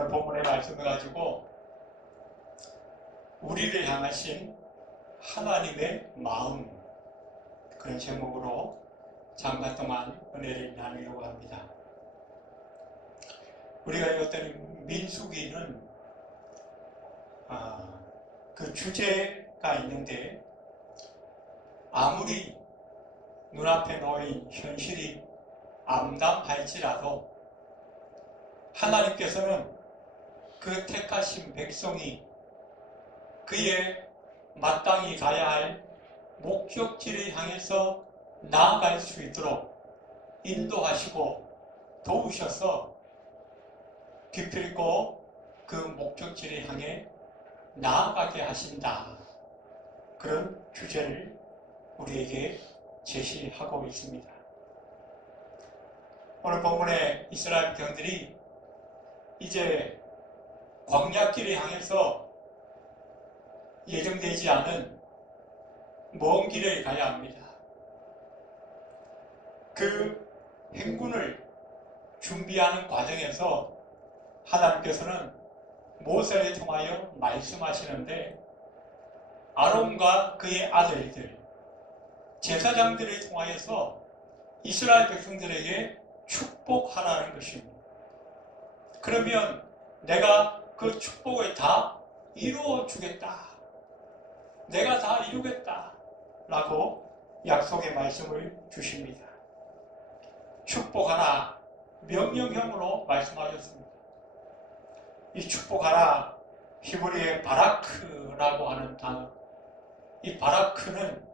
오늘 본문의 말씀을 가지고 우리를 향하신 하나님의 마음, 그런 제목으로 잠깐 동안 은혜를 나누려고 합니다. 우리가 읽었던 민수기는 그 주제가 있는데, 아무리 눈앞에 놓인 현실이 암담할지라도 하나님께서는 그 택하신 백성이 그의 마땅히 가야 할 목적지를 향해서 나아갈 수 있도록 인도하시고 도우셔서 기필코 그 목적지를 향해 나아가게 하신다. 그런 주제를 우리에게 제시하고 있습니다. 오늘 본문에 이스라엘 백성들이 이제 광야길을 향해서 예정되지 않은 먼 길을 가야 합니다. 그 행군을 준비하는 과정에서 하나님께서는 모세를 통하여 말씀하시는데, 아론과 그의 아들들, 제사장들을 통하여서 이스라엘 백성들에게 축복하라는 것입니다. 그러면 내가 그 축복을 다 이루어 주겠다. 내가 다 이루겠다. 라고 약속의 말씀을 주십니다. 축복하라. 명령형으로 말씀하셨습니다. 이 축복하라, 히브리의 바라크라고 하는 단어. 이 바라크는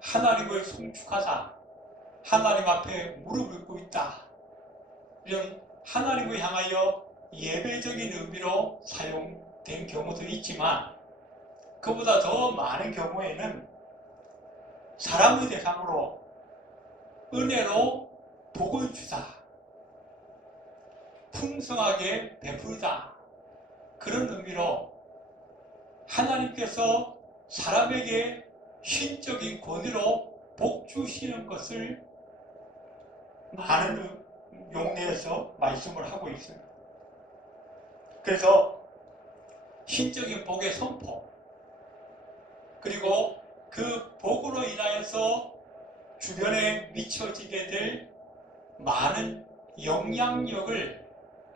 하나님을 송축하다, 하나님 앞에 무릎을 꿇다, 이런 하나님을 향하여 예배적인 의미로 사용된 경우도 있지만, 그보다 더 많은 경우에는 사람의 대상으로 은혜로 복을 주다, 풍성하게 베풀다, 그런 의미로 하나님께서 사람에게 신적인 권위로 복 주시는 것을 많은 용례에서 말씀을 하고 있습니다. 그래서 신적인 복의 선포, 그리고 그 복으로 인하여서 주변에 미쳐지게 될 많은 영향력을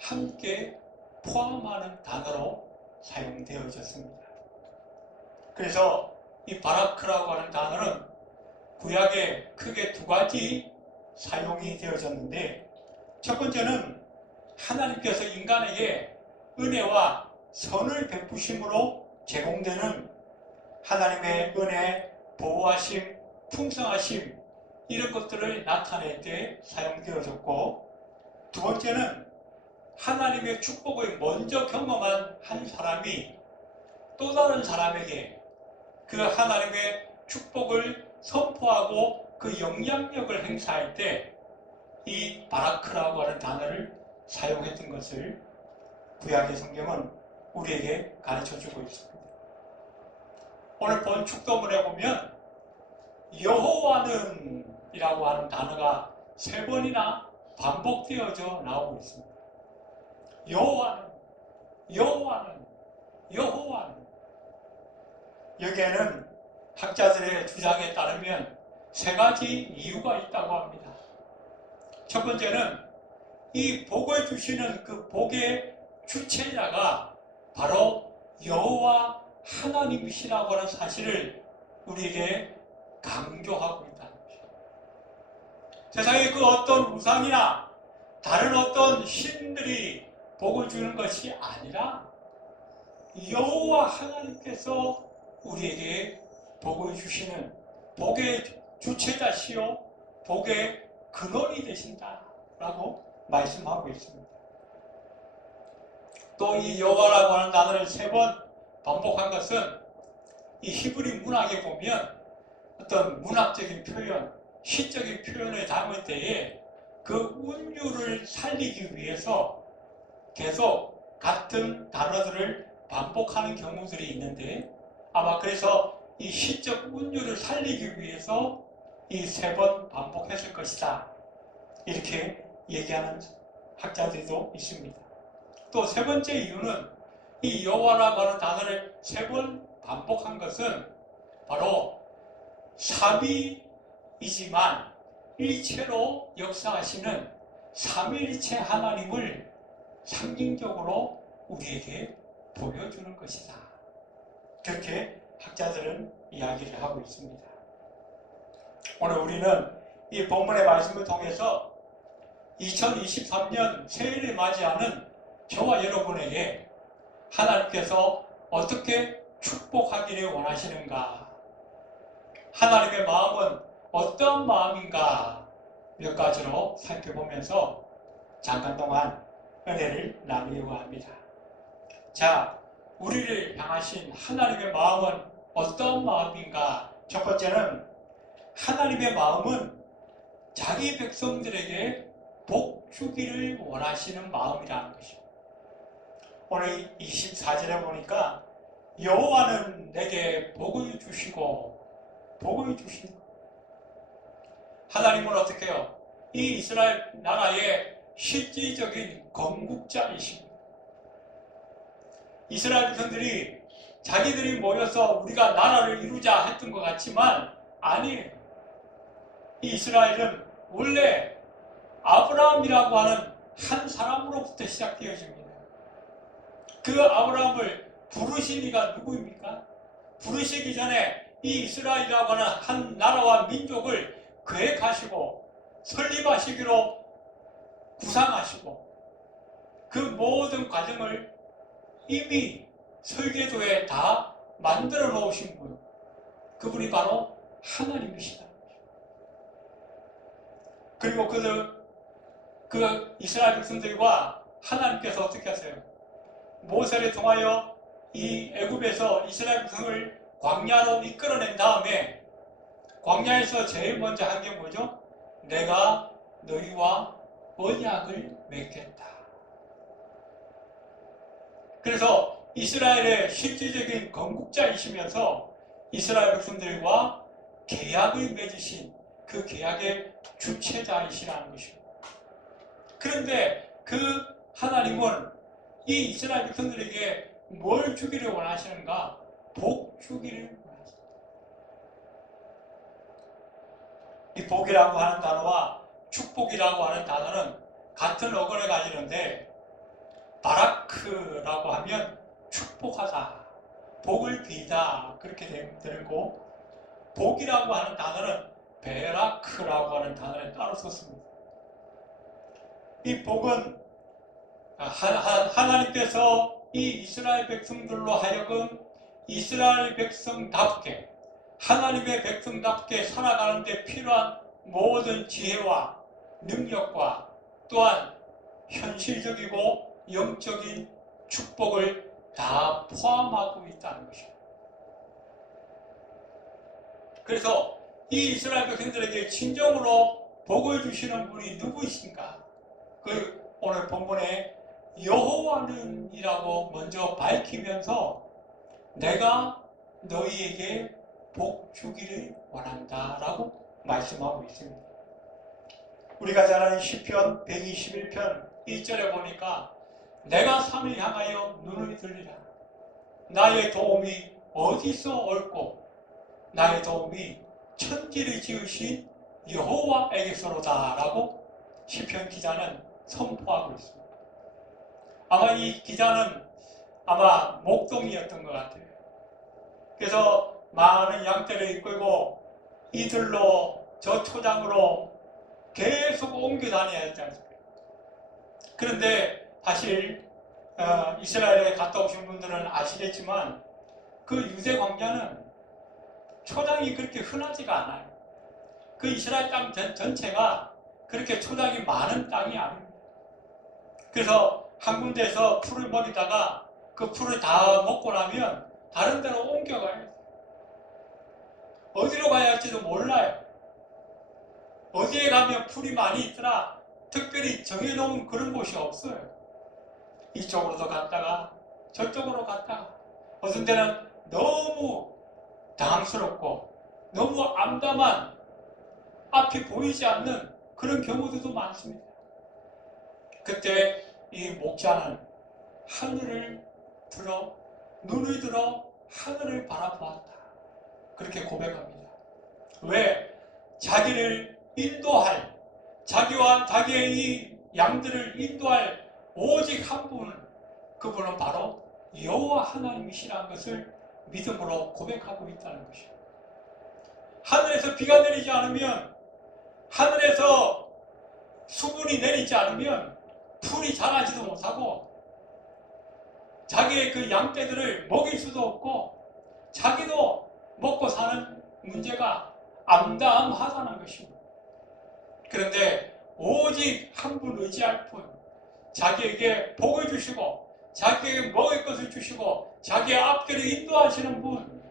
함께 포함하는 단어로 사용되어졌습니다. 그래서 이 바라크라고 하는 단어는 구약에 크게 두 가지 사용이 되어졌는데, 첫 번째는 하나님께서 인간에게 은혜와 선을 베푸심으로 제공되는 하나님의 은혜, 보호하심, 풍성하심, 이런 것들을 나타낼 때 사용되어졌고, 두 번째는 하나님의 축복을 먼저 경험한 한 사람이 또 다른 사람에게 그 하나님의 축복을 선포하고 그 영향력을 행사할 때 이 바라크라고 하는 단어를 사용했던 것을 구약의 성경은 우리에게 가르쳐주고 있습니다. 오늘 본 축도문에 보면 여호와는 이라고 하는 단어가 3번이나 반복되어져 나오고 있습니다. 여호와는, 여호와는, 여호와는. 여기에는 학자들의 주장에 따르면 3가지 이유가 있다고 합니다. 첫 번째는 이 복을 주시는 그 복의 주체자가 바로 여호와 하나님이시라고 하는 사실을 우리에게 강조하고 있다는 것입니다. 세상에 그 어떤 우상이나 다른 어떤 신들이 복을 주는 것이 아니라 여호와 하나님께서 우리에게 복을 주시는 복의 주체자시요 복의 근원이 되신다라고 말씀하고 있습니다. 또 이 여호와라고 하는 단어를 3번 반복한 것은 이 히브리 문학에 보면 어떤 문학적인 표현, 시적인 표현을 담을 때에 그 운율을 살리기 위해서 계속 같은 단어들을 반복하는 경우들이 있는데, 아마 그래서 이 시적 운율을 살리기 위해서 이 3번 반복했을 것이다, 이렇게 얘기하는 학자들도 있습니다. 또 세 번째 이유는 이 여호와라고 하는 단어를 세 번 반복한 것은 바로 삼위이지만 일체로 역사하시는 삼위일체 하나님을 상징적으로 우리에게 보여주는 것이다. 그렇게 학자들은 이야기를 하고 있습니다. 오늘 우리는 이 본문의 말씀을 통해서 2023년 새해를 맞이하는 저와 여러분에게 하나님께서 어떻게 축복하기를 원하시는가, 하나님의 마음은 어떤 마음인가 몇 가지로 살펴보면서 잠깐 동안 은혜를 나누려고 합니다. 자, 우리를 향하신 하나님의 마음은 어떤 마음인가? 첫 번째는 하나님의 마음은 자기 백성들에게 복 주기를 원하시는 마음이라는 것입니다. 오늘 24절에 보니까 여호와는 내게 복을 주시고 복을 주시고, 하나님은 어떻게 해요? 이 이스라엘 나라의 실질적인 건국자이십니다. 이스라엘 백성들이 자기들이 모여서 우리가 나라를 이루자 했던 것 같지만 아니에요. 이 이스라엘은 원래 아브라함이라고 하는 한 사람으로부터 시작되어집니다. 그 아브라함을 부르신 이가 누구입니까? 부르시기 전에 이 이스라엘이라고 하는 한 나라와 민족을 계획하시고 설립하시기로 구상하시고 그 모든 과정을 이미 설계도에 다 만들어 놓으신 분, 그분이 바로 하나님이시다. 그리고 그 이스라엘 백성들과 하나님께서 어떻게 하세요? 모세를 통하여 이 애굽에서 이스라엘 백성을 광야로 이끌어낸 다음에 광야에서 제일 먼저 한 게 뭐죠? 내가 너희와 언약을 맺겠다. 그래서 이스라엘의 실질적인 건국자이시면서 이스라엘 백성들과 계약을 맺으신 그 계약의 주체자이시라는 것입니다. 그런데 그 하나님은 이 이스라엘 백성들에게 뭘 주기를 원하시는가? 복 주기를 원하십니다. 이 복이라고 하는 단어와 축복이라고 하는 단어는 같은 어근을 가지는데, 바라크라고 하면 축복하다, 복을 비다, 그렇게 되고, 복이라고 하는 단어는 베라크라고 하는 단어를 따로 썼습니다. 이 복은 하나님께서 이 이스라엘 백성들로 하여금 이스라엘 백성답게, 하나님의 백성답게 살아가는 데 필요한 모든 지혜와 능력과 또한 현실적이고 영적인 축복을 다 포함하고 있다는 것입니다. 그래서 이 이스라엘 백성들에게 진정으로 복을 주시는 분이 누구이신가? 그 오늘 본문에 여호와는 이라고 먼저 밝히면서 내가 너희에게 복 주기를 원한다 라고 말씀하고 있습니다. 우리가 잘 아는 시편 121편 1절에 보니까 내가 산을 향하여 눈을 들리라. 나의 도움이 어디서 옳고 나의 도움이 천지를 지으신 여호와에게서로다 라고 시편 기자는 선포하고 있습니다. 아마 이 기자는 아마 목동이었던 것 같아요. 그래서 많은 양떼를 이끌고 이들로 저 초장으로 계속 옮겨 다녀야 했지 않습니까? 그런데 사실 이스라엘에 갔다 오신 분들은 아시겠지만 그 유대 광야는 초장이 그렇게 흔하지가 않아요. 그 이스라엘 땅 전체가 그렇게 초장이 많은 땅이 아닙니다. 그래서 한 군데에서 풀을 먹이다가 그 풀을 다 먹고 나면 다른 데로 옮겨가야 돼요. 어디로 가야 할지도 몰라요. 어디에 가면 풀이 많이 있더라 특별히 정해놓은 그런 곳이 없어요. 이쪽으로도 갔다가 저쪽으로 갔다가 어떤 데는 너무 당황스럽고 너무 암담한 앞이 보이지 않는 그런 경우들도 많습니다. 그때 이 목자는 하늘을 들어 눈을 들어 하늘을 바라보았다. 그렇게 고백합니다. 왜? 자기를 인도할, 자기와 자기의 이 양들을 인도할 오직 한 분, 그분은 바로 여호와 하나님이시라는 것을 믿음으로 고백하고 있다는 것이죠. 하늘에서 비가 내리지 않으면, 하늘에서 수분이 내리지 않으면 풀이 자라지도 못하고 자기의 그 양떼들을 먹일 수도 없고 자기도 먹고 사는 문제가 암담하다는 것입니다. 그런데 오직 한 분 의지할 뿐, 자기에게 복을 주시고 자기에게 먹을 것을 주시고 자기의 앞길을 인도하시는 분,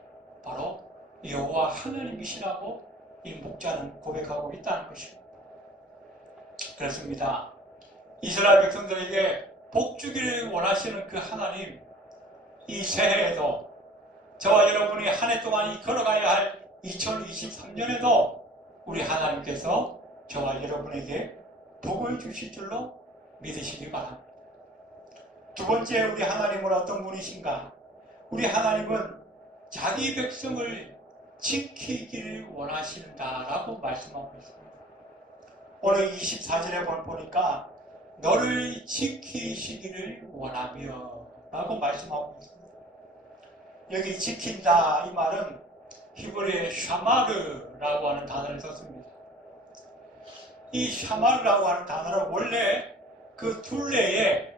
바로 여호와 하나님이시라고 이 목자는 고백하고 있다는 것입니다. 그렇습니다. 이스라엘 백성들에게 복 주기를 원하시는 그 하나님, 이 새해에도 저와 여러분이 한 해 동안 걸어가야 할 2023년에도 우리 하나님께서 저와 여러분에게 복을 주실 줄로 믿으시기 바랍니다. 두 번째, 우리 하나님은 어떤 분이신가? 우리 하나님은 자기 백성을 지키기를 원하신다라고 말씀하고 있습니다. 오늘 24절에 보니까 너를 지키시기를 원하며 라고 말씀하고 있습니다. 여기 지킨다 이 말은 히브리의 샤마르라고 하는 단어를 썼습니다. 이 샤마르라고 하는 단어는 원래 그 둘레에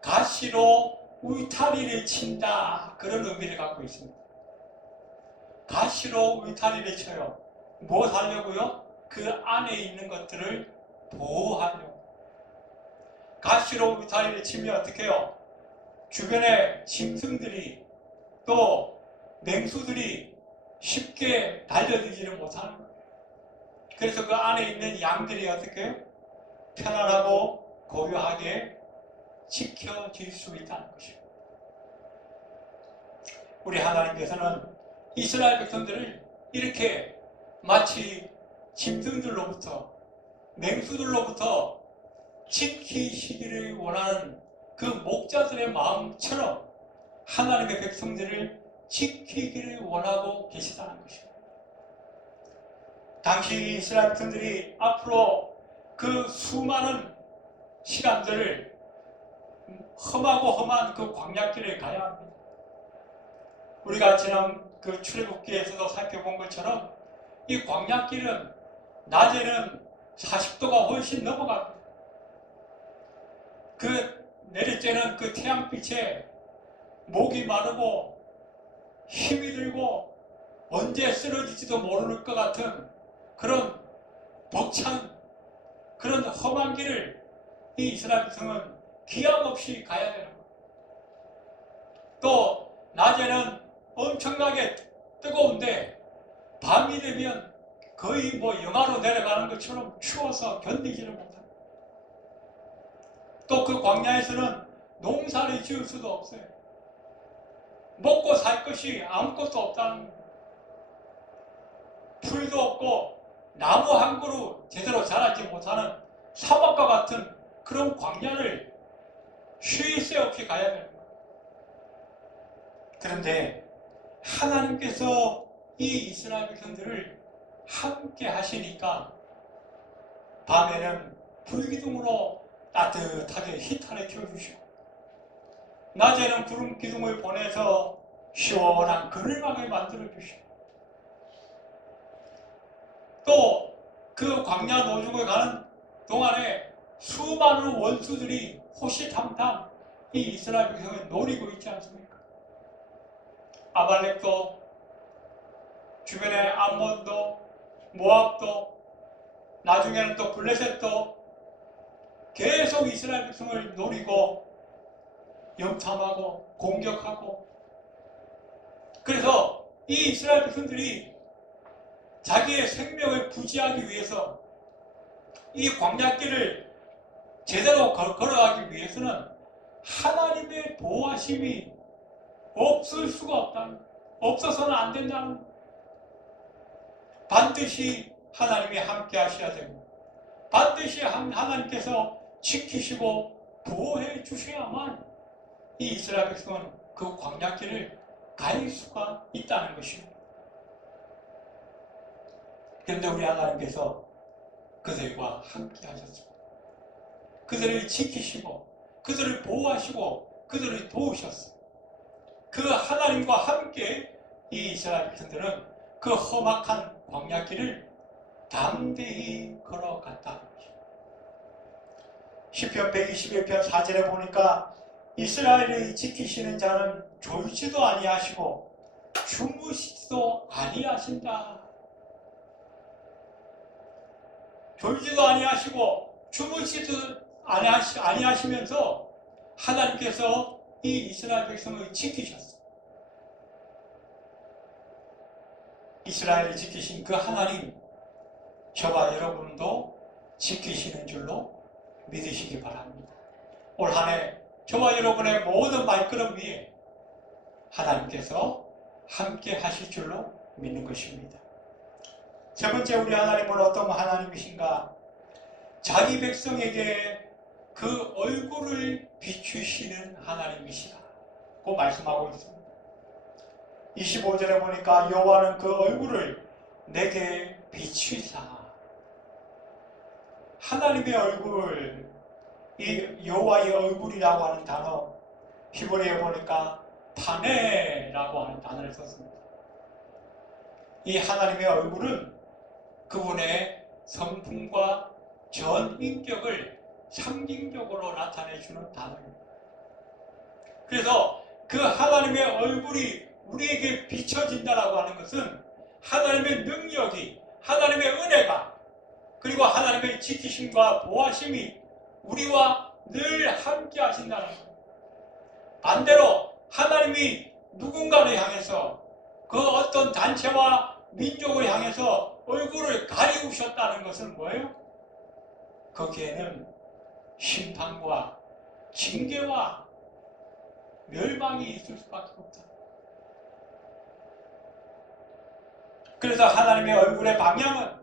가시로 울타리를 친다, 그런 의미를 갖고 있습니다. 가시로 울타리를 쳐요. 무엇 하려고요? 그 안에 있는 것들을 보호하려고. 가시로 울타리를 치면 어떻게 해요? 주변에 짐승들이 또 맹수들이 쉽게 달려들지를 못하는 거예요. 그래서 그 안에 있는 양들이 어떻게 해요? 편안하고 고요하게 지켜질 수 있다는 것입니다. 우리 하나님께서는 이스라엘 백성들을 이렇게 마치 짐승들로부터, 맹수들로부터 지키시기를 원하는 그 목자들의 마음처럼 하나님의 백성들을 지키기를 원하고 계시다는 것입니다. 당시 이스라엘 백성들이 앞으로 그 수많은 시간들을 험하고 험한 그 광야길을 가야 합니다. 우리가 지난 그 출애굽기에서도 살펴본 것처럼 이 광야길은 낮에는 40도가 훨씬 넘어갑니다. 그 내릴 때는 그 태양빛에 목이 마르고 힘이 들고 언제 쓰러질지도 모를 것 같은 그런 벅찬 그런 험한 길을 이 이스라엘 백성은 기약 없이 가야 되는 거예요. 또 낮에는 엄청나게 뜨거운데 밤이 되면 거의 영하로 내려가는 것처럼 추워서 견디지를 못합니다. 또 그 광야에서는 농사를 지을 수도 없어요. 먹고 살 것이 아무것도 없다는 거예요. 풀도 없고 나무 한 그루 제대로 자라지 못하는 사막과 같은 그런 광야를 쉴 새 없이 가야 되는 거예요. 그런데 하나님께서 이 이스라엘 백성들을 함께 하시니까 밤에는 불기둥으로 따뜻하게 히터를 켜주시고 낮에는 구름 기둥을 보내서 시원한 그늘방을 만들어주시고 또 그 광야 노중을 가는 동안에 수많은 원수들이 호시탐탐 이 이스라엘 백성을 노리고 있지 않습니까? 아말렉도 주변에 암몬도 모압도 나중에는 또 블레셋도 계속 이스라엘 백성을 노리고 염탐하고 공격하고, 그래서 이 이스라엘 백성들이 자기의 생명을 부지하기 위해서 이 광야길을 제대로 걸어가기 위해서는 하나님의 보호하심이 없을 수가 없다는 거예요. 없어서는 안 된다는 거예요. 반드시 하나님이 함께 하셔야 되고 반드시 하나님께서 지키시고 보호해 주셔야만 이 이스라엘 백성은 그 광야길을 갈 수가 있다는 것입니다. 그런데 우리 하나님께서 그들과 함께 하셨습니다. 그들을 지키시고 그들을 보호하시고 그들을 도우셨습니다. 그 하나님과 함께 이 이스라엘 백성들은 그 험악한 광야길을 담대히 걸어갔다는 것입니다. 시편 121편 4절에 보니까 이스라엘을 지키시는 자는 졸지도 아니하시고 주무시지도 아니하신다. 졸지도 아니하시고 주무시지도 아니하시면서 하나님께서 이 이스라엘 백성을 지키셨어요. 이스라엘을 지키신 그 하나님, 저와 여러분도 지키시는 줄로 믿으시기 바랍니다. 올 한 해 저와 여러분의 모든 발걸음 위에 하나님께서 함께 하실 줄로 믿는 것입니다. 세 번째, 우리 하나님은 어떤 하나님이신가? 자기 백성에게 그 얼굴을 비추시는 하나님이시라고 말씀하고 있습니다. 25절에 보니까 여호와는 그 얼굴을 내게 비추사. 하나님의 얼굴, 이 여호와의 얼굴이라고 하는 단어, 히브리어에 보니까 파네라고 하는 단어를 썼습니다. 이 하나님의 얼굴은 그분의 성품과 전인격을 상징적으로 나타내주는 단어입니다. 그래서 그 하나님의 얼굴이 우리에게 비춰진다라고 하는 것은 하나님의 능력이, 하나님의 은혜가, 그리고 하나님의 지키심과 보호하심이 우리와 늘 함께 하신다는 것. 반대로 하나님이 누군가를 향해서, 그 어떤 단체와 민족을 향해서 얼굴을 가리우셨다는 것은 뭐예요? 거기에는 심판과 징계와 멸망이 있을 수밖에 없다. 그래서 하나님의 얼굴의 방향은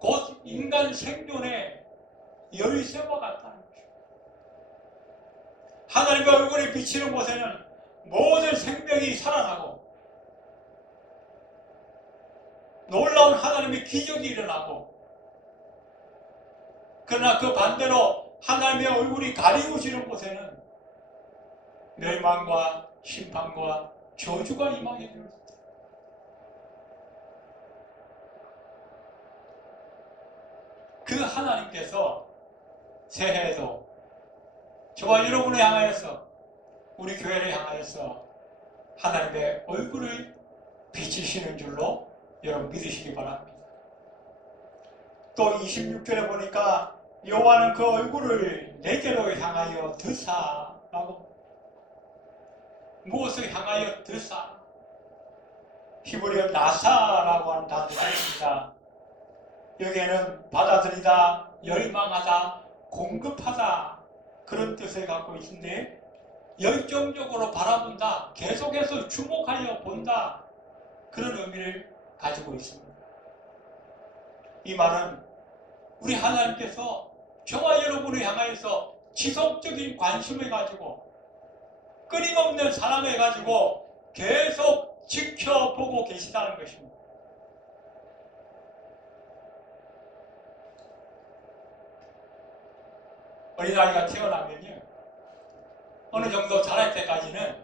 곧 인간 생존의 열쇠와 같다는 것입니다. 하나님의 얼굴이 비치는 곳에는 모든 생명이 살아나고 놀라운 하나님의 기적이 일어나고, 그러나 그 반대로 하나님의 얼굴이 가리우시는 곳에는 멸망과 심판과 저주가 임하게 되었습니다. 그 하나님께서 새해에도 저와 여러분을 향하여서, 우리 교회를 향하여서 하나님의 얼굴을 비치시는 줄로 여러분 믿으시기 바랍니다. 또 26절에 보니까 여호와는 그 얼굴을 내게로 향하여 드사라고. 무엇을 향하여 드사? 히브리어 나사라고 하는 단어가 있습니다. 여기에는 받아들이다, 열망하다, 공급하다, 그런 뜻을 갖고 있는데, 열정적으로 바라본다, 계속해서 주목하여 본다, 그런 의미를 가지고 있습니다. 이 말은 우리 하나님께서 저와 여러분을 향하여서 지속적인 관심을 가지고 끊임없는 사랑을 가지고 계속 지켜보고 계시다는 것입니다. 어린아이가 태어나면요, 어느 정도 자랄 때까지는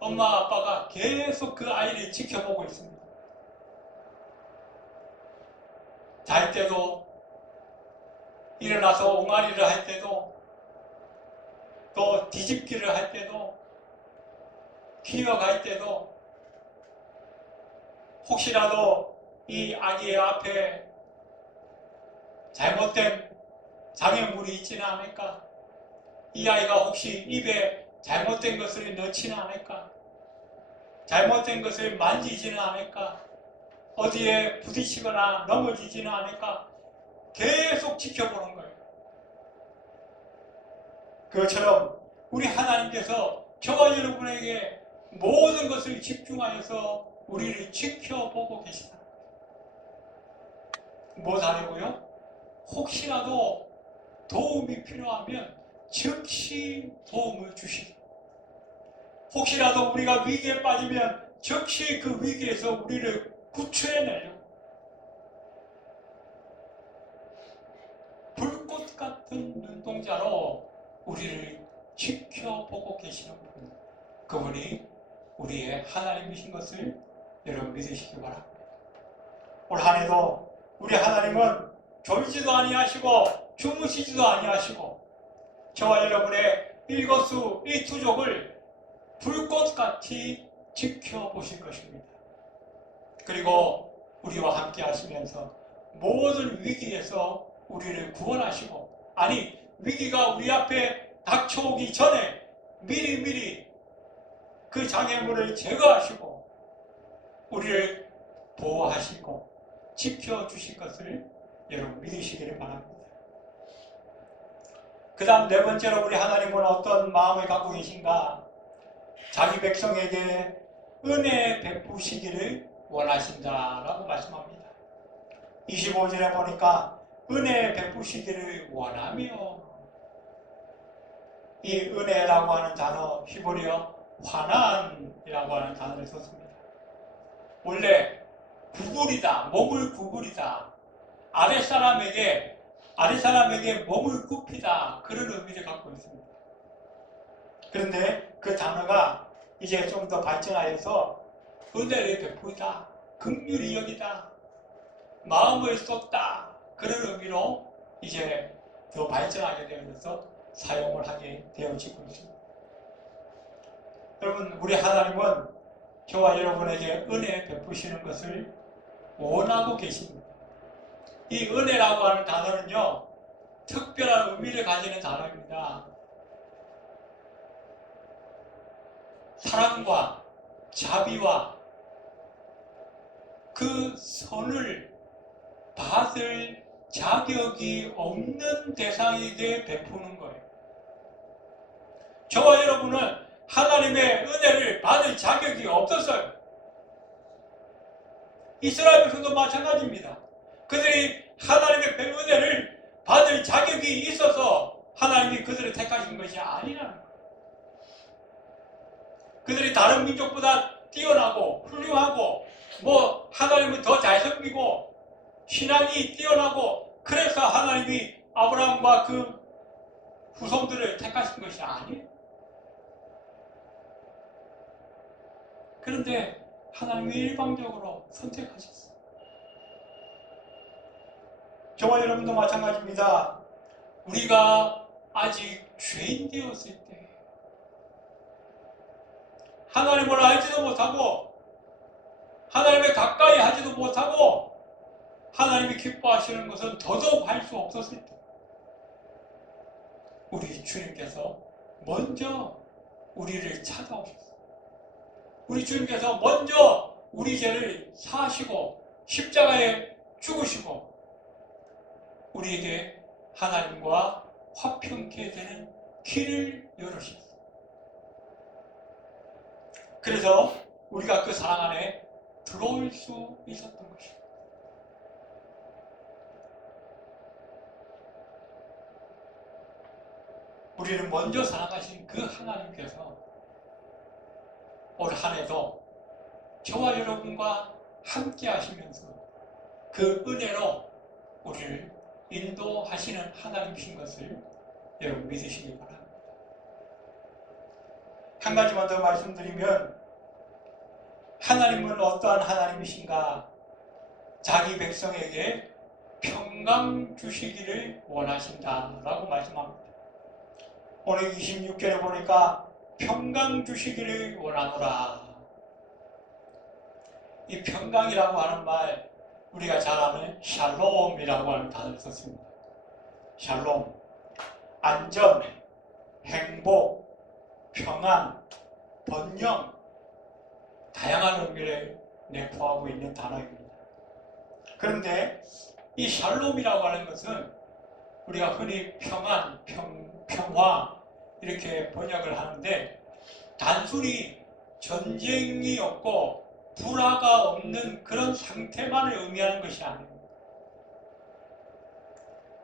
엄마 아빠가 계속 그 아이를 지켜보고 있습니다. 잘 때도, 일어나서 옹알이를 할 때도, 또 뒤집기를 할 때도, 기어갈 때도, 혹시라도 이 아기의 앞에 잘못된 장애물이 있지는 않을까? 이 아이가 혹시 입에 잘못된 것을 넣지는 않을까? 잘못된 것을 만지지는 않을까? 어디에 부딪히거나 넘어지지는 않을까? 계속 지켜보는 거예요. 그것처럼 우리 하나님께서 저와 여러분에게 모든 것을 집중하여서 우리를 지켜보고 계시다. 뭐 하려고요? 혹시라도 도움이 필요하면 즉시 도움을 주시다. 혹시라도 우리가 위기에 빠지면 즉시 그 위기에서 우리를 구출해내려 불꽃 같은 눈동자로 우리를 지켜보고 계시는 분, 그분이 우리의 하나님이신 것을 여러분 믿으시기 바랍니다. 올 한해도 우리 하나님은 졸지도 아니하시고 주무시지도 아니하시고 저와 여러분의 일거수 일투족을 불꽃같이 지켜보실 것입니다. 그리고 우리와 함께 하시면서 모든 위기에서 우리를 구원하시고, 아니 위기가 우리 앞에 닥쳐오기 전에 미리미리 그 장애물을 제거하시고 우리를 보호하시고 지켜주실 것을 여러분 믿으시기를 바랍니다. 그 다음 네 번째로 우리 하나님은 어떤 마음을 갖고 계신가? 자기 백성에게 은혜 베푸시기를 원하신다라고 말씀합니다. 25절에 보니까 은혜 베푸시기를 원하며, 이 은혜라고 하는 단어 히브리어 환한이라고 하는 단어를 썼습니다. 원래 구부리다, 몸을 구부리다, 아랫사람에게 몸을 굽히다, 그런 의미를 갖고 있습니다. 그런데 그 단어가 이제 좀 더 발전하여서 은혜를 베푸다, 긍휼히 여기다, 마음을 쏟다, 그런 의미로 이제 더 발전하게 되어서 사용을 하게 되어지고 있습니다. 여러분, 우리 하나님은 저와 여러분에게 은혜 베푸시는 것을 원하고 계십니다. 이 은혜라고 하는 단어는요, 특별한 의미를 가지는 단어입니다. 사랑과 자비와 그 선을 받을 자격이 없는 대상에게 베푸는 거예요. 저와 여러분은 하나님의 은혜를 받을 자격이 없었어요. 이스라엘 백성도 마찬가지입니다. 그들이 하나님의 은혜를 받을 자격이 있어서 하나님이 그들을 택하신 것이 아니라는 거예요. 그들이 다른 민족보다 뛰어나고 훌륭하고 하나님을 더 잘 섬기고 신앙이 뛰어나고 그래서 하나님이 아브라함과 그 후손들을 택하신 것이 아니에요. 그런데 하나님이 일방적으로 선택하셨어요. 저와 여러분도 마찬가지입니다. 우리가 아직 죄인 되었을 때 하나님을 알지도 못하고 하나님을 가까이 하지도 못하고 하나님이 기뻐하시는 것은 더더욱 할 수 없었을 때 우리 주님께서 먼저 우리를 찾아오셨어요. 우리 주님께서 먼저 우리 죄를 사하시고 십자가에 죽으시고 우리에게 하나님과 화평케 되는 길을 열으셨어요. 그래서 우리가 그 사랑 안에 들어올 수 있었던 것입니다. 우리를 먼저 사랑하신 그 하나님께서 올 한해도 저와 여러분과 함께 하시면서 그 은혜로 우리를 인도하시는 하나님이신 것을 여러분 믿으시기 바랍니다. 한 가지만 더 말씀드리면, 하나님은 어떠한 하나님이신가? 자기 백성에게 평강 주시기를 원하신다라고 말씀합니다. 오늘 26절에 보니까 평강 주시기를 원하노라. 이 평강이라고 하는 말, 우리가 잘 아는 샬롬이라고 하는 단어를 썼습니다. 샬롬, 안전, 행복, 평안, 번영, 다양한 의미를 내포하고 있는 단어입니다. 그런데 이 샬롬이라고 하는 것은 우리가 흔히 평안, 평화 이렇게 번역을 하는데 단순히 전쟁이 없고 불화가 없는 그런 상태만을 의미하는 것이 아닙니다.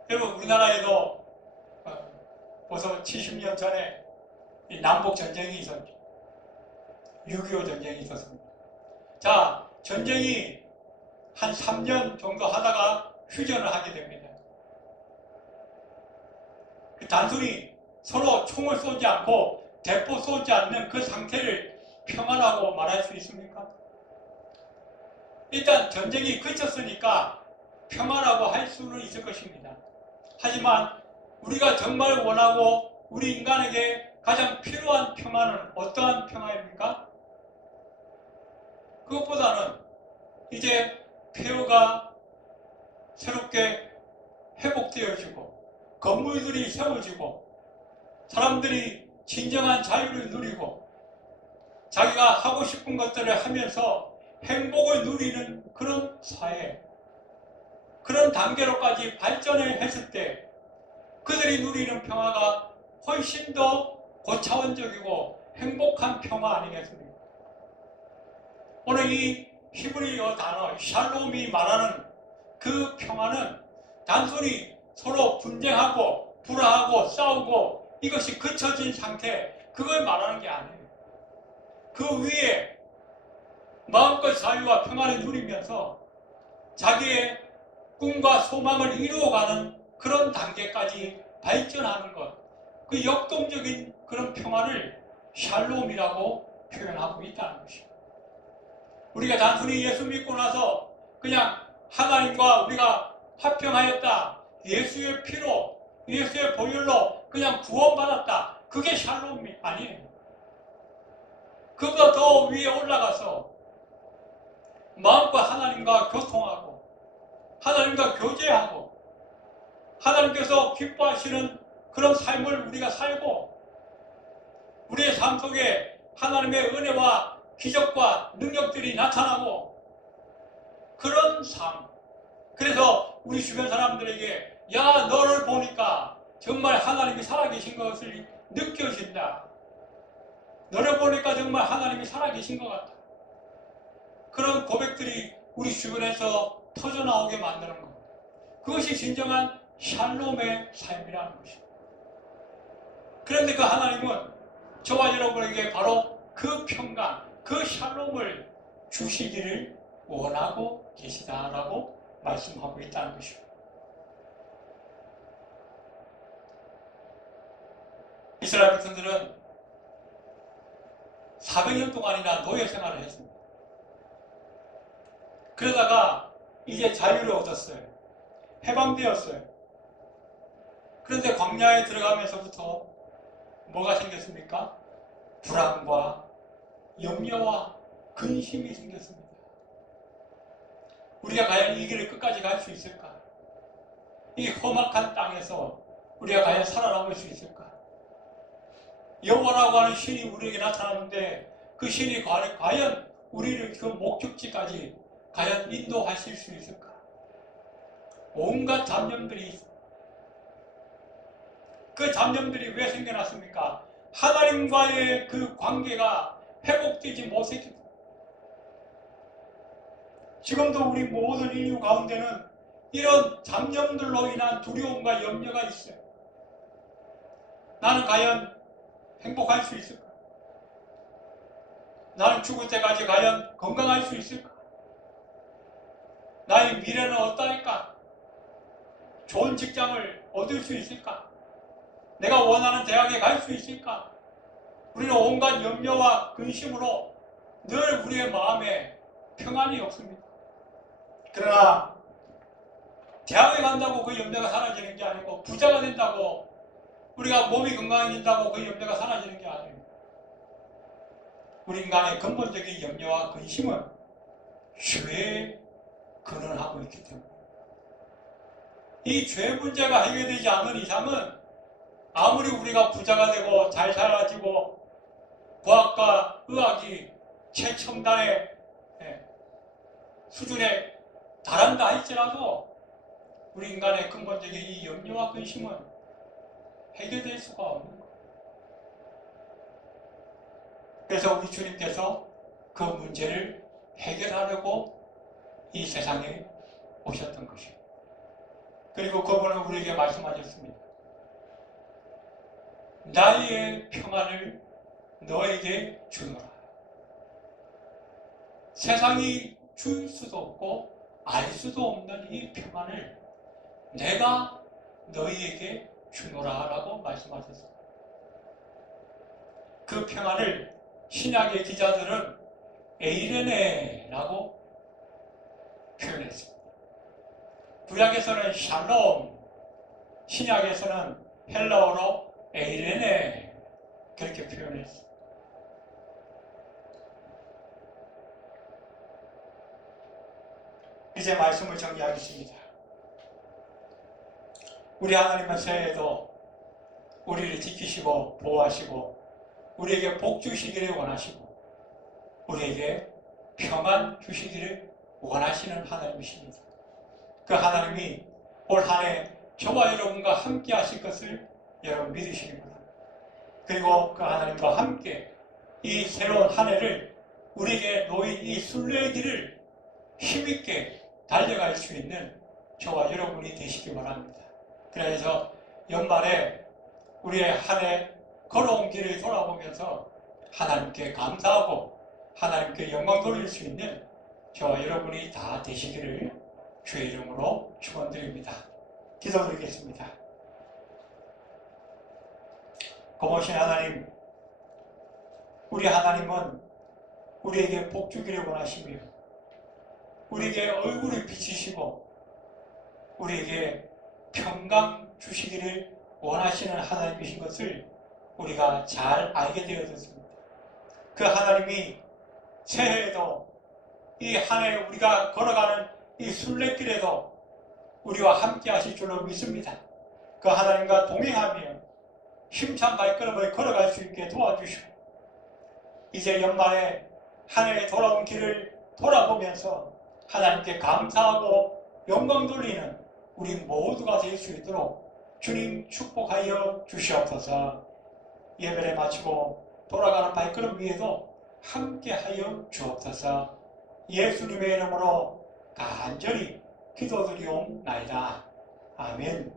여러분, 우리나라에도 벌써 70년 전에 이 남북 전쟁이 있었죠. 6.25 전쟁이 있었습니다. 자, 전쟁이 한 3년 정도 하다가 휴전을 하게 됩니다. 단순히 서로 총을 쏘지 않고 대포 쏘지 않는 그 상태를 평화라고 말할 수 있습니까? 일단 전쟁이 그쳤으니까 평화라고 할 수는 있을 것입니다. 하지만 우리가 정말 원하고 우리 인간에게 가장 필요한 평화는 어떠한 평화입니까? 그것보다는 이제 폐허가 새롭게 회복되어지고 건물들이 세워지고 사람들이 진정한 자유를 누리고 자기가 하고 싶은 것들을 하면서 행복을 누리는 그런 사회, 그런 단계로까지 발전을 했을 때 그들이 누리는 평화가 훨씬 더 고차원적이고 행복한 평화 아니겠습니까? 오늘 이 히브리어 단어 샬롬이 말하는 그 평화는 단순히 서로 분쟁하고 불화하고 싸우고 이것이 그쳐진 상태, 그걸 말하는 게 아니에요. 그 위에 마음껏 자유와 평화를 누리면서 자기의 꿈과 소망을 이루어가는 그런 단계까지 발전하는 것, 그 역동적인 그런 평화를 샬롬이라고 표현하고 있다는 것입니다. 우리가 단순히 예수 믿고 나서 그냥 하나님과 우리가 화평하였다, 예수의 피로, 예수의 보혈로 그냥 구원받았다, 그게 샬롬이 아니에요. 그보다 더 위에 올라가서 마음껏 하나님과 교통하고 하나님과 교제하고 하나님께서 기뻐하시는 그런 삶을 우리가 살고 우리의 삶 속에 하나님의 은혜와 기적과 능력들이 나타나고 그런 삶. 그래서 우리 주변 사람들에게 야, 너를 보니까 정말 하나님이 살아계신 것을 느껴진다. 너를 보니까 정말 하나님이 살아계신 것 같다. 그런 고백들이 우리 주변에서 터져나오게 만드는 것. 그것이 진정한 샬롬의 삶이라는 것입니다. 그런데 그 하나님은 저와 여러분에게 바로 그 평강, 그 샬롬을 주시기를 원하고 계시다라고 말씀하고 있다는 것입니다. 이스라엘 백성들은 400년 동안이나 노예 생활을 했습니다. 그러다가 이제 자유를 얻었어요. 해방되었어요. 그런데 광야에 들어가면서부터 뭐가 생겼습니까? 불안과 염려와 근심이 생겼습니다. 우리가 과연 이 길을 끝까지 갈 수 있을까? 이 험악한 땅에서 우리가 과연 살아남을 수 있을까? 여호와라고 하는 신이 우리에게 나타나는데 그 신이 과연 우리를 그 목적지까지 과연 인도하실 수 있을까? 온갖 잡념들이 있습니다. 그 잡념들이 왜 생겨났습니까? 하나님과의 그 관계가 회복되지 못했기 때문에. 지금도 우리 모든 인류 가운데는 이런 잡념들로 인한 두려움과 염려가 있어요. 나는 과연 행복할 수 있을까? 나는 죽을 때까지 과연 건강할 수 있을까? 나의 미래는 어떠할까? 좋은 직장을 얻을 수 있을까? 내가 원하는 대학에 갈 수 있을까? 우리는 온갖 염려와 근심으로 늘 우리의 마음에 평안이 없습니다. 그러나 대학에 간다고 그 염려가 사라지는 게 아니고 부자가 된다고 우리가 몸이 건강해진다고 그 염려가 사라지는 게 아니에요. 우리 인간의 근본적인 염려와 근심은 죄에 근원하고 있기 때문에 이 죄 문제가 해결되지 않는 이상은 아무리 우리가 부자가 되고 잘 살아지고 과학과 의학이 최첨단의 수준에 달한다 할지라도 우리 인간의 근본적인 이 염려와 근심은 해결될 수가 없는 거예요. 그래서 우리 주님께서 그 문제를 해결하려고 이 세상에 오셨던 것이에요. 그리고 그분은 우리에게 말씀하셨습니다. 나의 평안을 너에게 주노라. 세상이 줄 수도 없고 알 수도 없는 이 평안을 내가 너희에게 주노라 라고 말씀하셨습니다. 그 평안을 신약의 기자들은 에이레네라고 표현했습니다. 구약에서는 샬롬, 신약에서는 헬라어로 에이레네 그렇게 표현했습니다. 이제 말씀을 정리하겠습니다. 우리 하나님은 새해에도 우리를 지키시고 보호하시고 우리에게 복 주시기를 원하시고 우리에게 평안 주시기를 원하시는 하나님이십니다. 그 하나님이 올 한 해 저와 여러분과 함께 하실 것을 여러분 믿으시기 바랍니다. 그리고 그 하나님과 함께 이 새로운 한 해를 우리에게 놓인 이 순례의 길을 힘있게 달려갈 수 있는 저와 여러분이 되시기 바랍니다. 그래서 연말에 우리의 한 해 걸어온 길을 돌아보면서 하나님께 감사하고 하나님께 영광 돌릴 수 있는 저와 여러분이 다 되시기를 주의 이름으로 축원드립니다. 기도드리겠습니다. 고마우신 하나님, 우리 하나님은 우리에게 복 주기를 원하시며 우리에게 얼굴을 비치시고 우리에게 평강 주시기를 원하시는 하나님이신 것을 우리가 잘 알게 되어졌습니다. 그 하나님이 새해에도 이 한 해 우리가 걸어가는 이 순례길에도 우리와 함께 하실 줄로 믿습니다. 그 하나님과 동행하며 힘찬 발걸음을 걸어갈 수 있게 도와주시고 이제 연말에 한 해 돌아온 길을 돌아보면서 하나님께 감사하고 영광 돌리는 우리 모두가 될 수 있도록 주님 축복하여 주시옵소서. 예배를 마치고 돌아가는 발걸음 위에도 함께하여 주옵소서. 예수님의 이름으로 간절히 기도드리옵나이다. 아멘.